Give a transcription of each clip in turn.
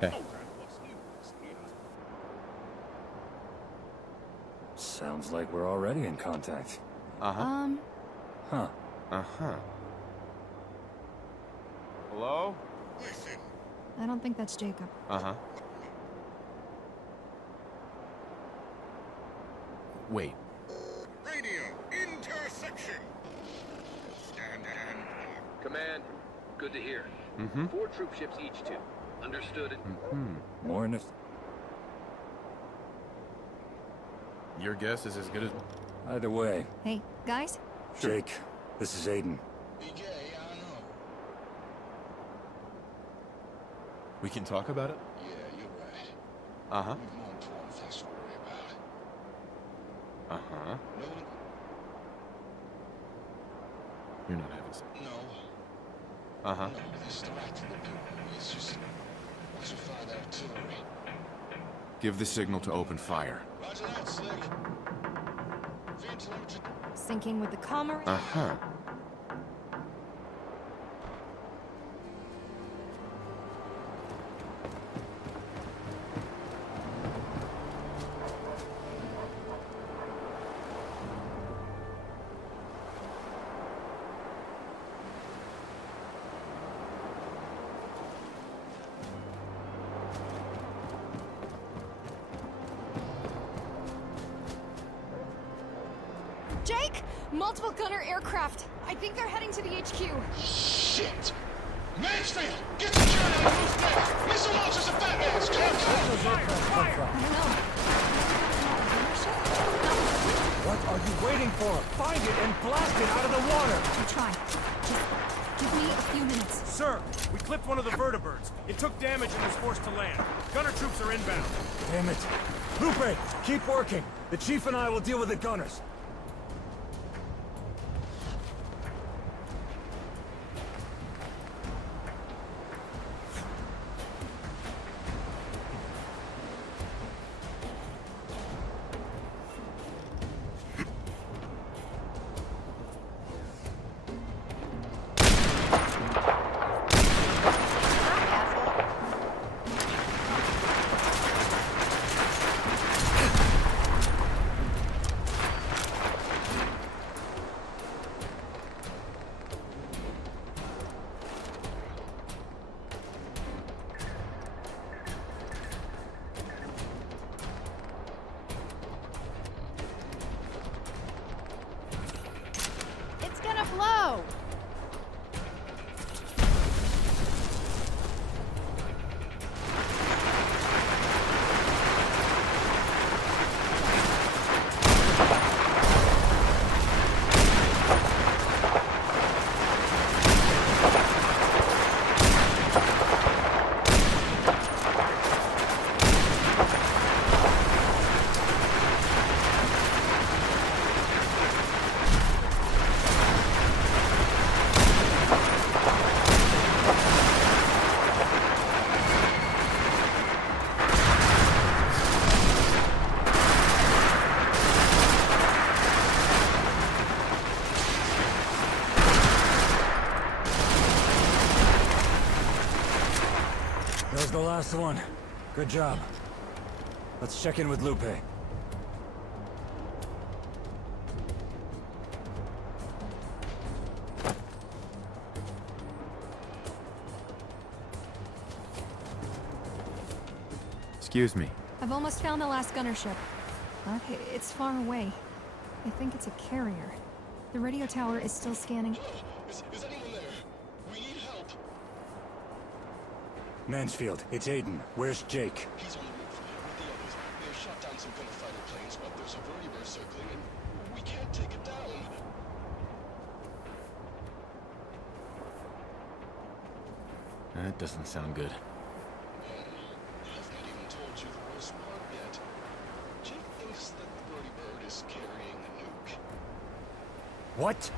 Hey. Sounds like we're already in contact. Uh-huh. Huh. Uh-huh. Hello? I don't think that's Jacob. Uh-huh. Wait. Radio interception. Stand and Command, good to hear. Mm-hmm. 4 troop ships each two. Understood. Mm-hmm. More in it. Your guess is as good as... Either way. Hey, guys? Jake, this is Aiden. BJ, I know. We can talk about it? Yeah, you're right. Uh-huh. We've more important things to worry about. Uh-huh. No, You're not having sex. no, Uh-huh. no, this distracting the people. It's just... Once we find artillery. Give the signal to open fire. Roger that, Slick. Feed telemetry. Syncing with the commer. Uh-huh. Jake! Multiple gunner aircraft. I think they're heading to the HQ. Shit! Mansfield! Get the gun out of those deck! Missile launchers and Batmans! I don't know. What are you waiting for? Find it and blast it out of the water! I'll try. Just give me a few minutes. Sir, we clipped one of the Vertibirds. It took damage and was forced to land. Gunner troops are inbound. Damn it. Lupe, keep working. The chief and I will deal with the gunners. It's gonna blow! There's the last one. Good job. Let's check in with Lupe. Excuse me. I've almost found the last gunner ship. But it's far away. I think it's a carrier. The radio tower is still scanning. Is anyone there? We need help. Mansfield, it's Aiden. Where's Jake? He's on the roof with the others. They've shot down some gunner fighter planes, but there's a Vertibird circling and we can't take it down. That doesn't sound good. I've not even told you the worst part yet. Jake thinks that the Vertibird is carrying a nuke. What?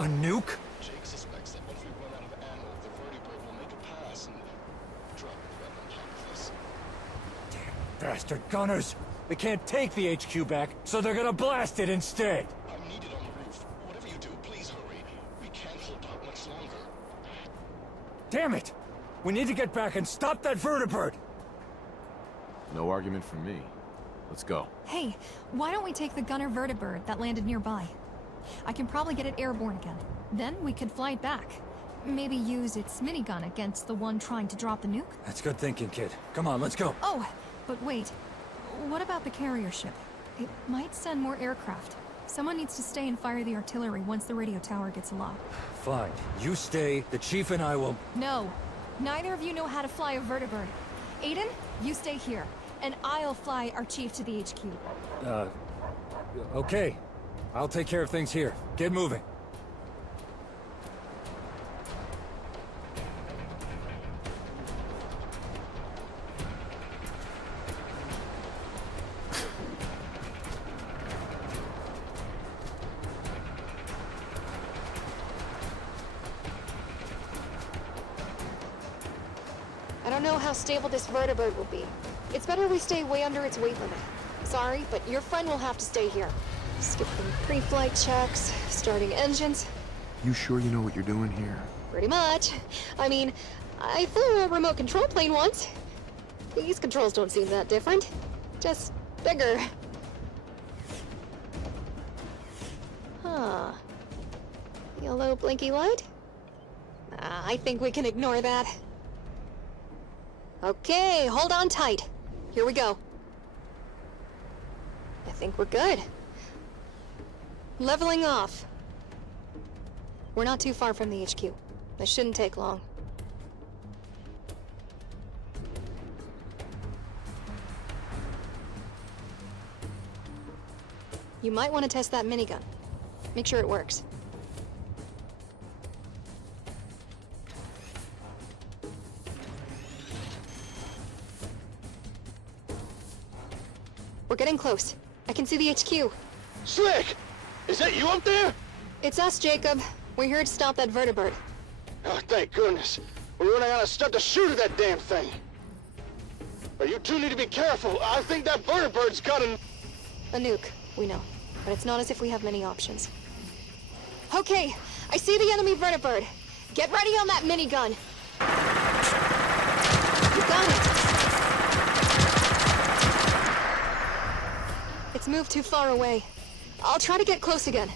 A nuke? Jake suspects that once we run out of ammo, the Vertibird will make a pass and drop it right on top of us. Bastard gunners! They can't take the HQ back, so they're gonna blast it instead! I'm needed on the roof. Whatever you do, please hurry. We can't hold out much longer. Damn it! We need to get back and stop that Vertibird! No argument from me. Let's go. Hey, why don't we take the gunner Vertibird that landed nearby? I can probably get it airborne again. Then we could fly it back. Maybe use its minigun against the one trying to drop the nuke? That's good thinking, kid. Come on, let's go. Oh, but wait. What about the carrier ship? It might send more aircraft. Someone needs to stay and fire the artillery once the radio tower gets aloft. Fine. You stay. The chief and I will... No. Neither of you know how to fly a Vertibird. Aiden, you stay here, and I'll fly our chief to the HQ. Okay. I'll take care of things here. Get moving. I don't know how stable this Vertibird will be. It's better we stay way under its weight limit. Sorry, but your friend will have to stay here. Skipping pre-flight checks, starting engines. You sure you know what you're doing here? Pretty much. I mean, I flew a remote control plane once. These controls don't seem that different. Just bigger. Huh. Yellow blinky light? I think we can ignore that. Okay, hold on tight. Here we go. I think we're good. Leveling off. We're not too far from the HQ. This shouldn't take long. You might want to test that minigun. Make sure it works. We're getting close. I can see the HQ. Slick! Is that you up there? It's us, Jacob. We're here to stop that Vertibird. Oh, thank goodness. We're running out of stuff to shoot at that damn thing. But you two need to be careful. I think that Vertibird's got A nuke, we know. But it's not as if we have many options. Okay, I see the enemy Vertibird. Get ready on that minigun. You got it. It's moved too far away. I'll try to get close again.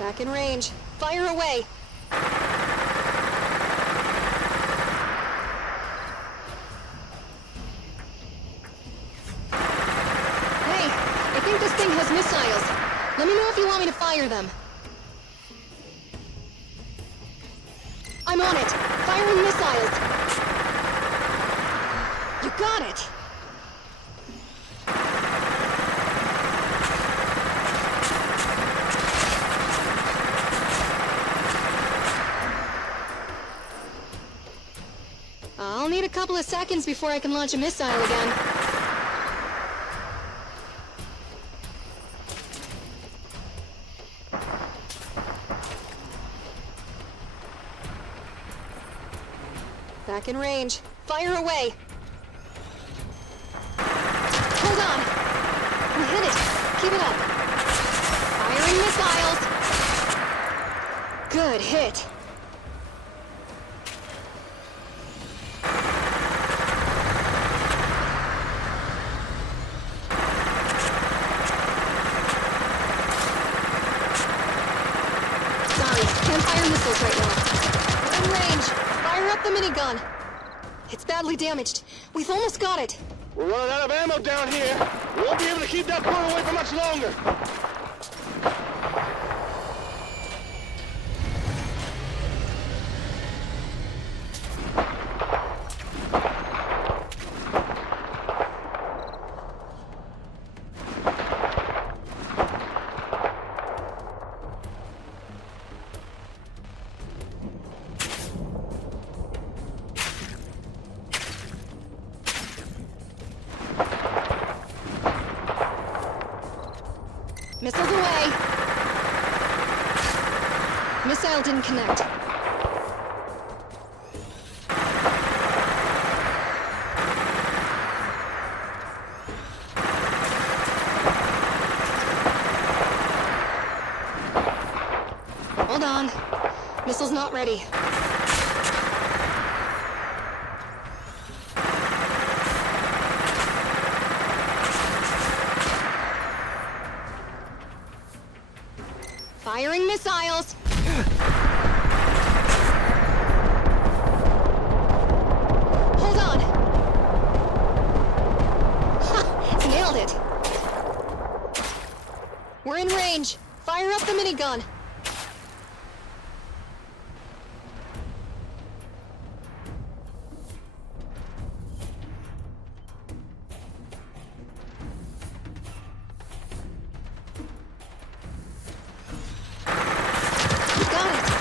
Back in range. Fire away. Hey, I think this thing has missiles. Let me know if you want me to fire them. I'm on it. Firing missiles. You got it. I'll need a couple of seconds before I can launch a missile again. Back in range. Fire away. Hold on. We hit it. Keep it up. Firing missiles. Good hit. Sorry, can't fire missiles right now. We're in range. Fire up the minigun. It's badly damaged. We've almost got it. We're running out of ammo down here. We won't be able to keep that bird away for much longer. Missiles away. Missile didn't connect. Hold on. Missile's not ready. Firing missiles! Hold on! Ha! Nailed it! We're in range. Fire up the minigun. Got it!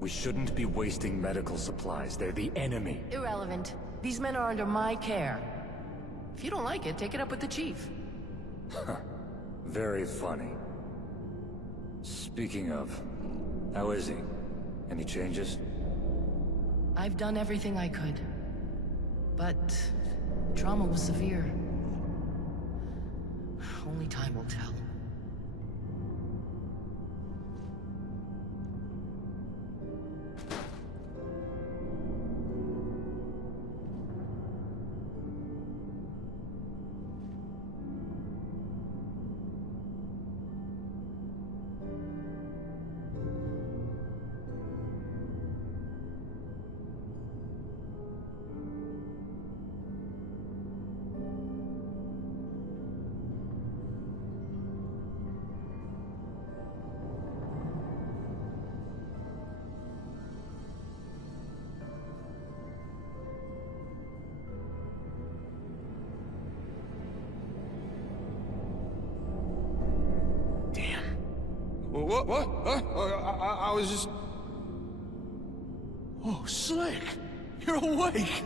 We shouldn't be wasting medical supplies. They're the enemy. Irrelevant. These men are under my care. If you don't like it, take it up with the chief. Very funny. Speaking of, how is he? Any changes? I've done everything I could. But trauma was severe. Only time will tell. What? I was just... Oh, Slick! You're awake!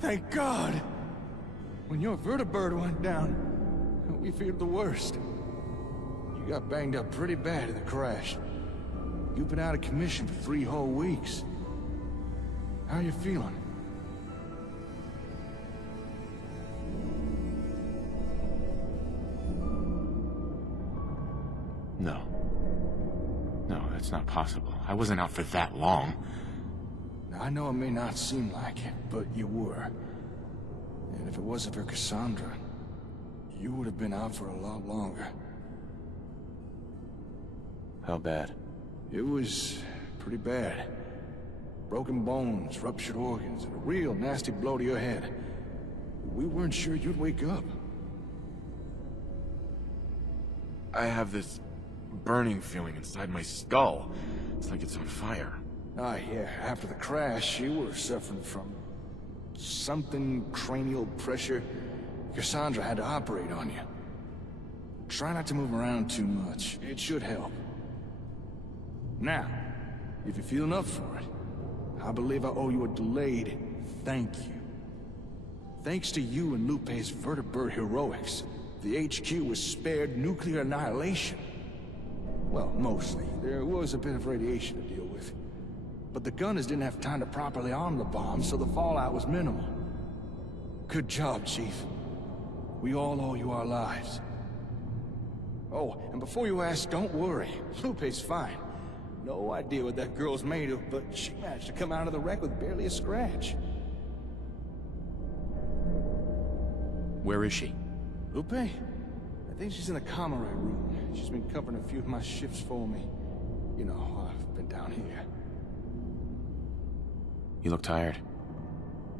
Thank God! When your Vertibird went down, we feared the worst. You got banged up pretty bad in the crash. You've been out of commission for 3 whole weeks. How you feeling? No. No, that's not possible. I wasn't out for that long. Now, I know it may not seem like it, but you were. And if it wasn't for Cassandra, you would have been out for a lot longer. How bad? It was pretty bad. Broken bones, ruptured organs, and a real nasty blow to your head. We weren't sure you'd wake up. I have this burning feeling inside my skull. It's like it's on fire. Ah, yeah, after the crash, you were suffering from something cranial pressure. Cassandra had to operate on you. Try not to move around too much. It should help. Now, if you're feeling up for it, I believe I owe you a delayed thank you. Thanks to you and Lupe's Vertebird heroics, the HQ was spared nuclear annihilation. Well, mostly. There was a bit of radiation to deal with. But the gunners didn't have time to properly arm the bomb, so the fallout was minimal. Good job, Chief. We all owe you our lives. Oh, and before you ask, don't worry. Lupe's fine. No idea what that girl's made of, but she managed to come out of the wreck with barely a scratch. Where is she? Lupe? I think she's in the comrade room. She's been covering a few of my shifts for me. You know, I've been down here. You look tired.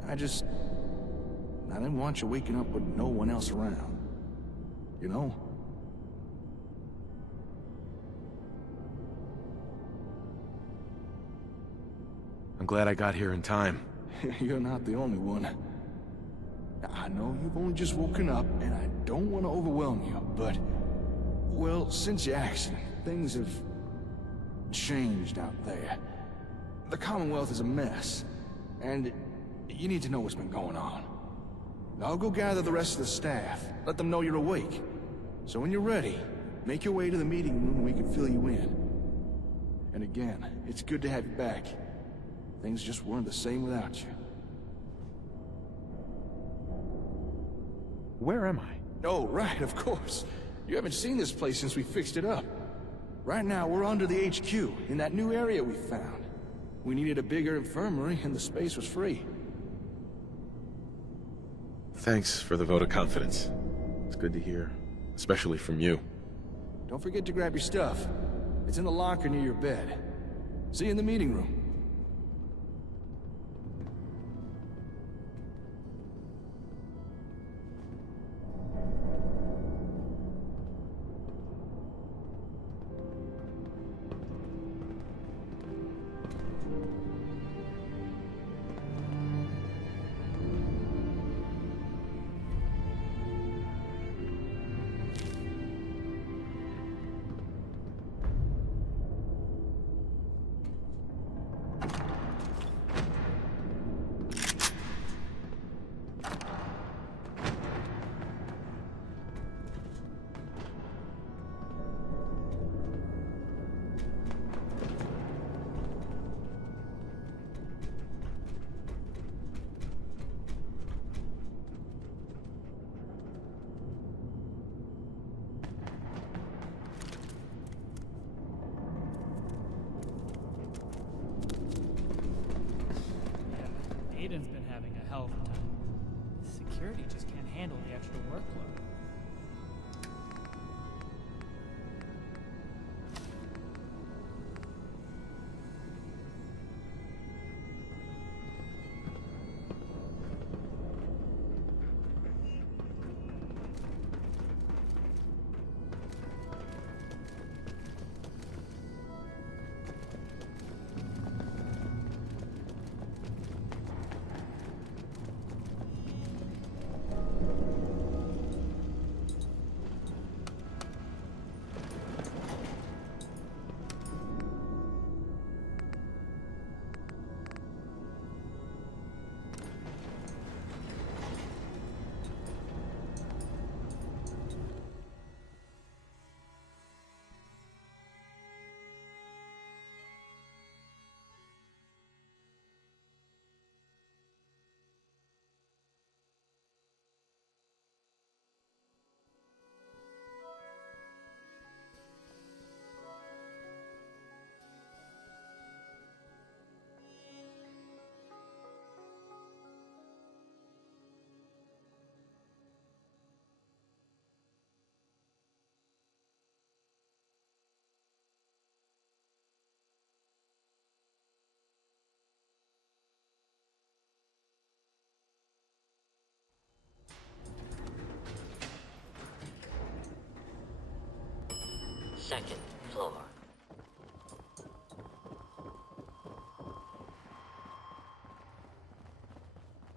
I didn't want you waking up with no one else around. You know? I'm glad I got here in time. You're not the only one. I know you've only just woken up, and I don't want to overwhelm you, but... Well, since your accident, things have... changed out there. The Commonwealth is a mess, and you need to know what's been going on. I'll go gather the rest of the staff, let them know you're awake. So when you're ready, make your way to the meeting room and we can fill you in. And again, it's good to have you back. Things just weren't the same without you. Where am I? Oh, right, of course. You haven't seen this place since we fixed it up. Right now, we're under the HQ, in that new area we found. We needed a bigger infirmary, and the space was free. Thanks for the vote of confidence. It's good to hear, especially from you. Don't forget to grab your stuff. It's in the locker near your bed. See you in the meeting room. Aiden's been having a hell of a time. Security just can't handle the extra workload. Second floor.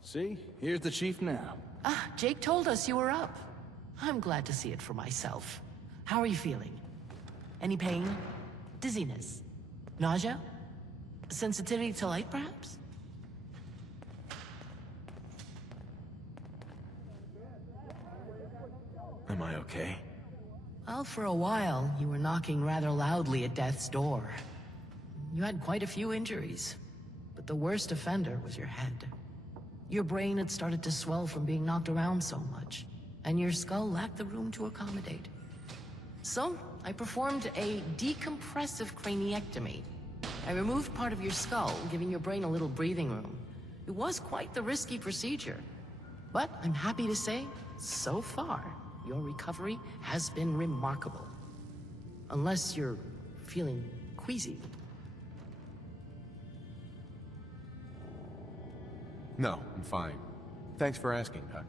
See? Here's the chief now. Ah, Jake told us you were up. I'm glad to see it for myself. How are you feeling? Any pain? Dizziness? Nausea? Sensitivity to light, perhaps? Am I okay? Well, for a while, you were knocking rather loudly at death's door. You had quite a few injuries, but the worst offender was your head. Your brain had started to swell from being knocked around so much, and your skull lacked the room to accommodate. So, I performed a decompressive craniectomy. I removed part of your skull, giving your brain a little breathing room. It was quite the risky procedure, but I'm happy to say, so far, your recovery has been remarkable. Unless you're feeling queasy. No, I'm fine. Thanks for asking, Doc.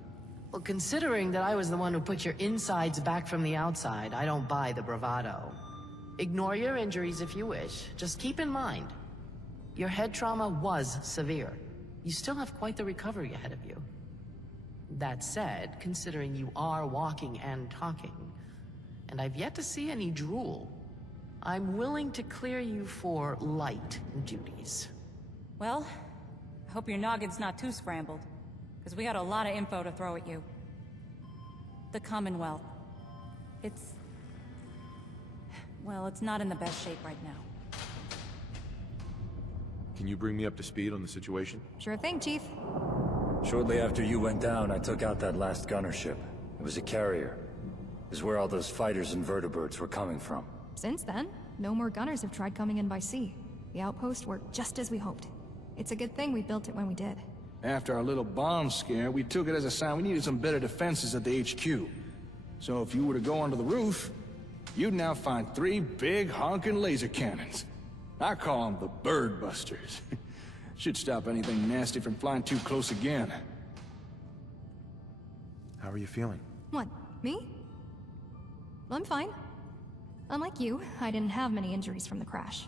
Well, considering that I was the one who put your insides back from the outside, I don't buy the bravado. Ignore your injuries if you wish. Just keep in mind, your head trauma was severe. You still have quite the recovery ahead of you. That said, considering you are walking and talking, and I've yet to see any drool, I'm willing to clear you for light duties. Well, I hope your noggin's not too scrambled, because we got a lot of info to throw at you. The Commonwealth. Well, it's not in the best shape right now. Can you bring me up to speed on the situation? Sure thing, Chief. Shortly after you went down, I took out that last gunner ship. It was a carrier. It was where all those fighters and vertibirds were coming from. Since then, no more gunners have tried coming in by sea. The outpost worked just as we hoped. It's a good thing we built it when we did. After our little bomb scare, we took it as a sign we needed some better defenses at the HQ. So if you were to go onto the roof, you'd now find 3 big honking laser cannons. I call them the Bird Busters. Should stop anything nasty from flying too close again. How are you feeling? What, me? I'm fine. Unlike you, I didn't have many injuries from the crash.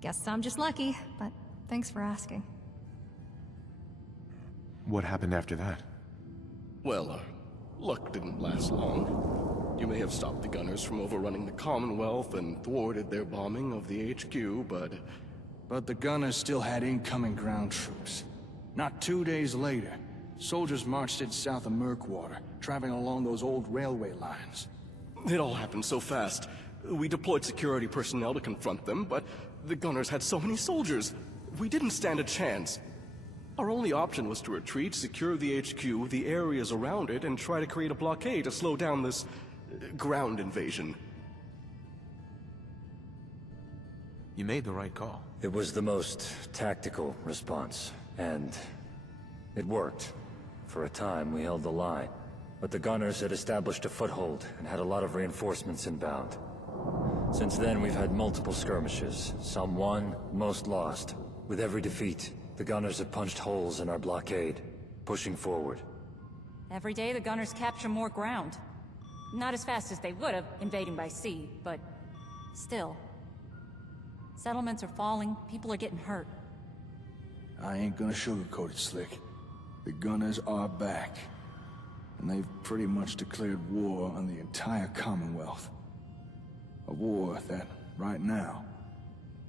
Guess I'm just lucky, but thanks for asking. What happened after that? Well, our luck didn't last long. You may have stopped the gunners from overrunning the Commonwealth and thwarted their bombing of the HQ, but the gunners still had incoming ground troops. Not 2 days later, soldiers marched in south of Murkwater, traveling along those old railway lines. It all happened so fast. We deployed security personnel to confront them, but the gunners had so many soldiers. We didn't stand a chance. Our only option was to retreat, secure the HQ, the areas around it, and try to create a blockade to slow down this ground invasion. You made the right call. It was the most tactical response, and it worked. For a time, we held the line, but the gunners had established a foothold and had a lot of reinforcements inbound. Since then, we've had multiple skirmishes, some won, most lost. With every defeat, the gunners have punched holes in our blockade, pushing forward. Every day the gunners capture more ground. Not as fast as they would have, invading by sea, but still. Settlements are falling, people are getting hurt. I ain't gonna sugarcoat it, Slick. The gunners are back. And they've pretty much declared war on the entire Commonwealth. A war that, right now,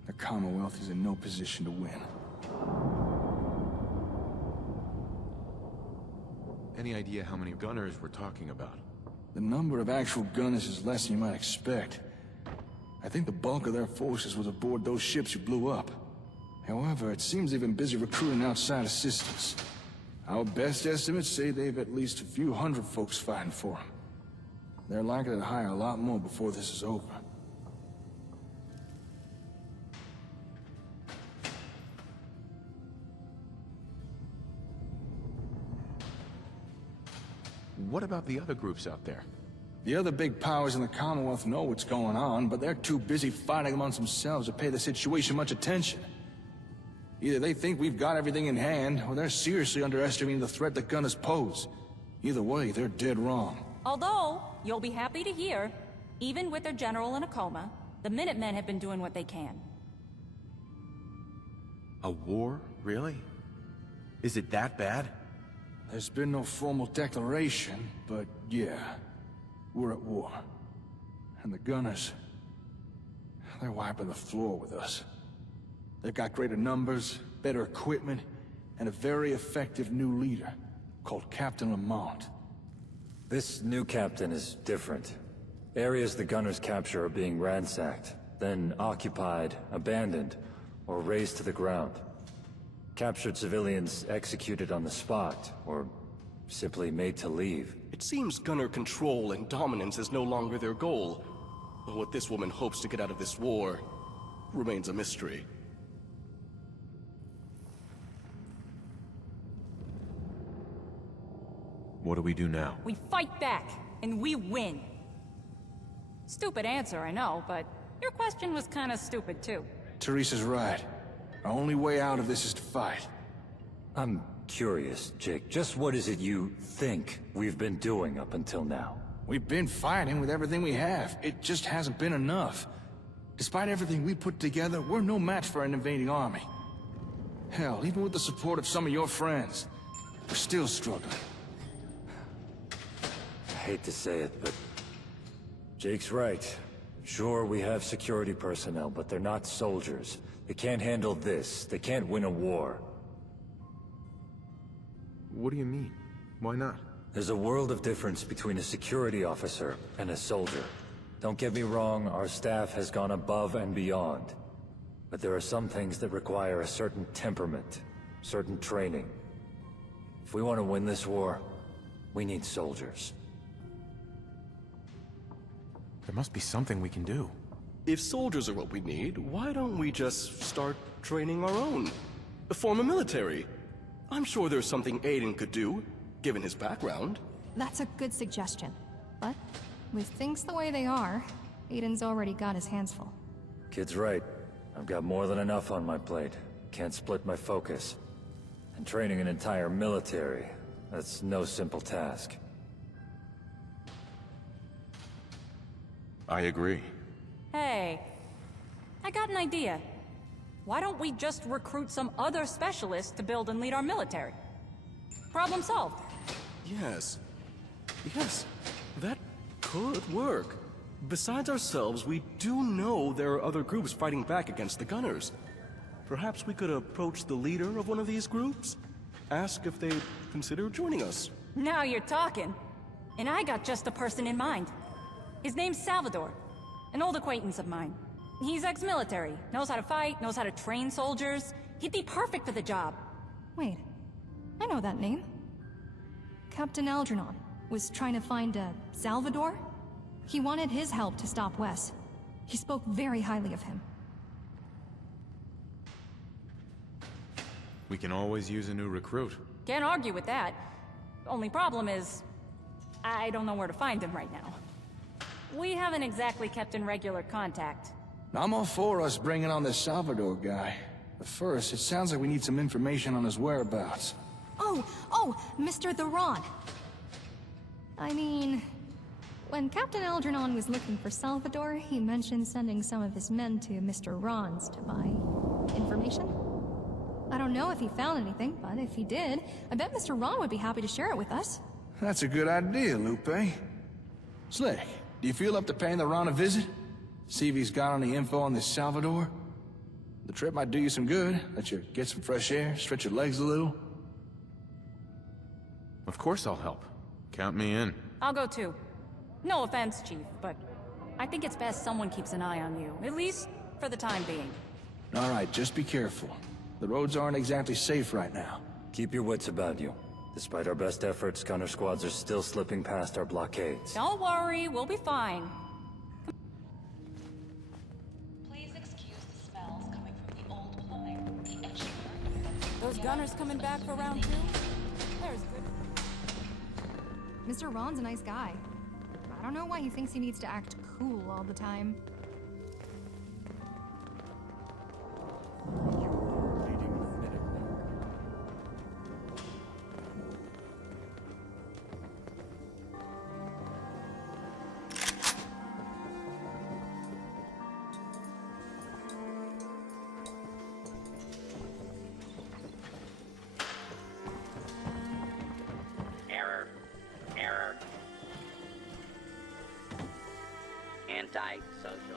the Commonwealth is in no position to win. Any idea how many gunners we're talking about? The number of actual gunners is less than you might expect. I think the bulk of their forces was aboard those ships you blew up. However, it seems they've been busy recruiting outside assistance. Our best estimates say they've at least a few hundred folks fighting for them. They're likely to hire a lot more before this is over. What about the other groups out there? The other big powers in the Commonwealth know what's going on, but they're too busy fighting amongst themselves to pay the situation much attention. Either they think we've got everything in hand, or they're seriously underestimating the threat the gunners pose. Either way, they're dead wrong. Although, you'll be happy to hear, even with their general in a coma, the Minutemen have been doing what they can. A war? Really? Is it that bad? There's been no formal declaration, but yeah, we're at war. And the gunners, they're wiping the floor with us. They've got greater numbers, better equipment, and a very effective new leader called Captain Lamont. This new captain is different. Areas the gunners capture are being ransacked, then occupied, abandoned, or razed to the ground. Captured civilians executed on the spot, or simply made to leave. It seems gunner control and dominance is no longer their goal. But what this woman hopes to get out of this war remains a mystery. What do we do now? We fight back, and we win. Stupid answer, I know, but your question was kinda stupid too. Teresa's right. Our only way out of this is to fight. I'm curious, Jake, just what is it you think we've been doing up until now? We've been fighting with everything we have. It just hasn't been enough. Despite everything we put together, we're no match for an invading army. Hell, even with the support of some of your friends, we're still struggling. I hate to say it, but Jake's right. Sure, we have security personnel, but they're not soldiers. They can't handle this. They can't win a war. What do you mean? Why not? There's a world of difference between a security officer and a soldier. Don't get me wrong, our staff has gone above and beyond. But there are some things that require a certain temperament, certain training. If we want to win this war, we need soldiers. There must be something we can do. If soldiers are what we need, why don't we just start training our own? Form a military. I'm sure there's something Aiden could do, given his background. That's a good suggestion. But with things the way they are, Aiden's already got his hands full. Kid's right. I've got more than enough on my plate. Can't split my focus. And training an entire military, that's no simple task. I agree. Hey, I got an idea. Why don't we just recruit some other specialists to build and lead our military? Problem solved. Yes. Yes, that could work. Besides ourselves, we do know there are other groups fighting back against the gunners. Perhaps we could approach the leader of one of these groups? Ask if they'd consider joining us. Now you're talking. And I got just a person in mind. His name's Salvador, an old acquaintance of mine. He's ex-military, knows how to fight, knows how to train soldiers. He'd be perfect for the job. Wait, I know that name. Captain Algernon was trying to find Salvador? He wanted his help to stop Wes. He spoke very highly of him. We can always use a new recruit. Can't argue with that. Only problem is, I don't know where to find him right now. We haven't exactly kept in regular contact. I'm all for us bringing on this Salvador guy. But first, it sounds like we need some information on his whereabouts. Oh, Mr. Theron. I mean, when Captain Algernon was looking for Salvador, he mentioned sending some of his men to Mr. Ron's to buy information. I don't know if he found anything, but if he did, I bet Mr. Ron would be happy to share it with us. That's a good idea, Lupe. Slick, do you feel up to paying the Ron a visit? See if he's got any info on this Salvador? The trip might do you some good, let you get some fresh air, stretch your legs a little. Of course I'll help. Count me in. I'll go too. No offense, Chief, but I think it's best someone keeps an eye on you, at least for the time being. All right, just be careful. The roads aren't exactly safe right now. Keep your wits about you. Despite our best efforts, gunner squads are still slipping past our blockades. Don't worry, we'll be fine. Please excuse the smells coming from the old plumbing. The engineer. Those gunners coming back for round two? There's good. Mr. Ron's a nice guy. I don't know why he thinks he needs to act cool all the time. Anti-social.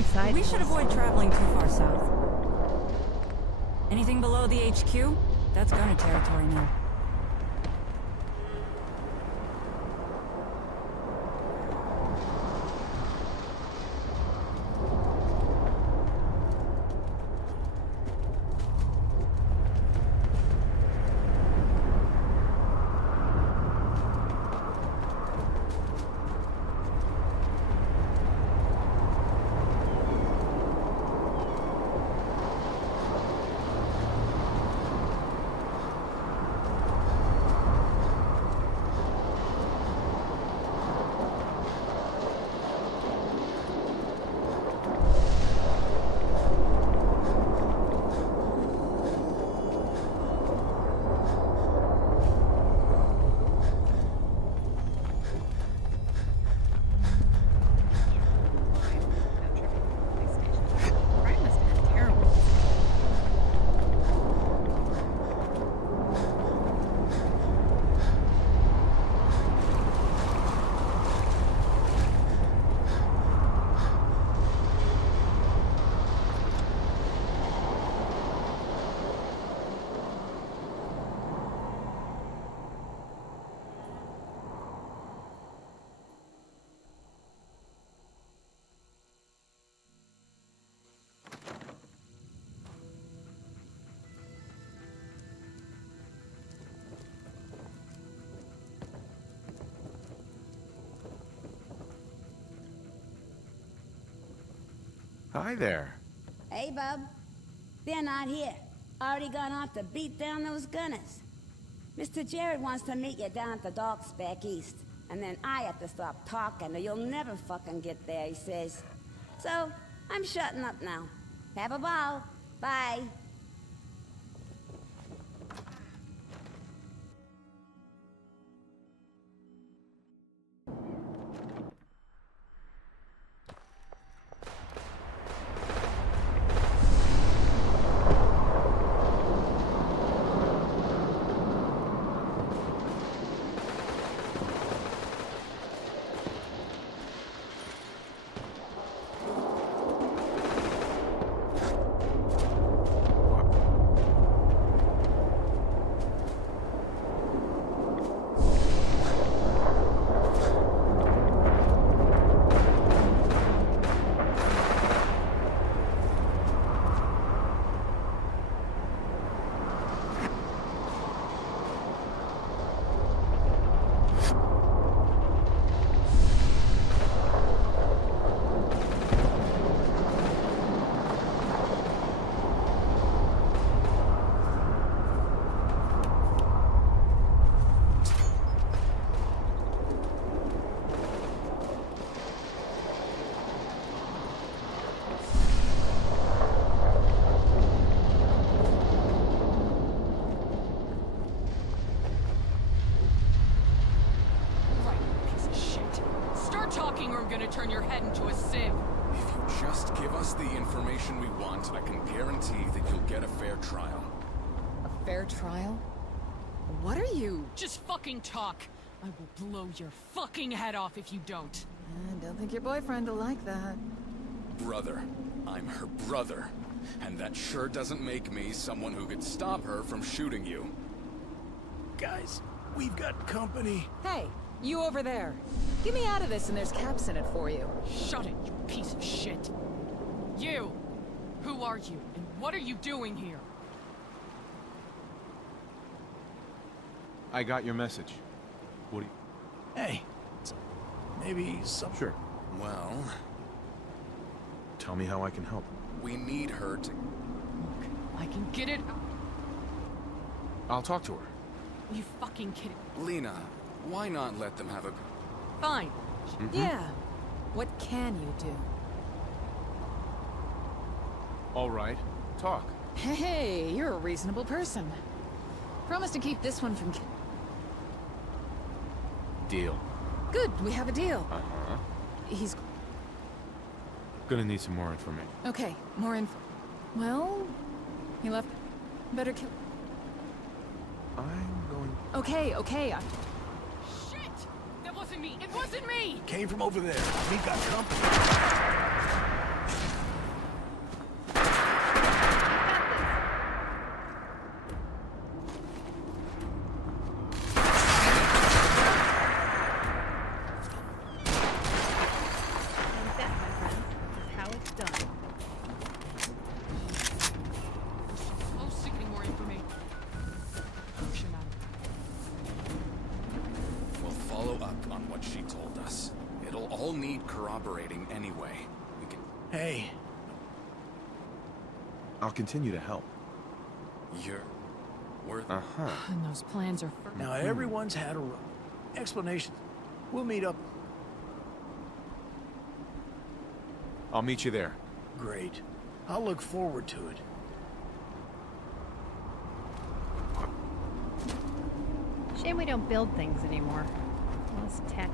Hey, we should avoid traveling too far south. Anything below the HQ? That's Gunner territory now. Hi there. Hey, bub. They're not here. Already gone off to beat down those gunners. Mr. Jared wants to meet you down at the docks back east. And then I have to stop talking or you'll never fucking get there, he says. So, I'm shutting up now. Have a ball. Bye. Or I'm gonna turn your head into a sieve. If you just give us the information we want, I can guarantee that you'll get a fair trial. A fair trial? What are you? Just fucking talk. I will blow your fucking head off if you don't. I don't think your boyfriend will like that. Brother. I'm her brother. And that sure doesn't make me someone who could stop her from shooting you. Guys, we've got company. Hey, you over there. Get me out of this and there's caps in it for you. Shut it, you piece of shit. You! Who are you, and what are you doing here? I got your message. What do you... Hey, maybe some... Sure. Well... Tell me how I can help. We need her to... I can get it... I'll talk to her. Are you fucking kidding? Lena, why not let them have a... Fine. Yeah. What can you do? All right. Talk. Hey, you're a reasonable person. Promise to keep this one from... Deal. Good, we have a deal. Uh-huh. He's... Gonna need some more information. Okay, more info. Well, he left... Better kill... I'm going... Okay, Shit! That wasn't me! It wasn't me! Came from over there. We got company. what she told us. It'll all need corroborating anyway. We can... Hey. I'll continue to help. You're... worth... Uh-huh. And those plans are... Now everyone's had a run. Explanations. We'll meet up. I'll meet you there. Great. I'll look forward to it. Shame we don't build things anymore. Less tech.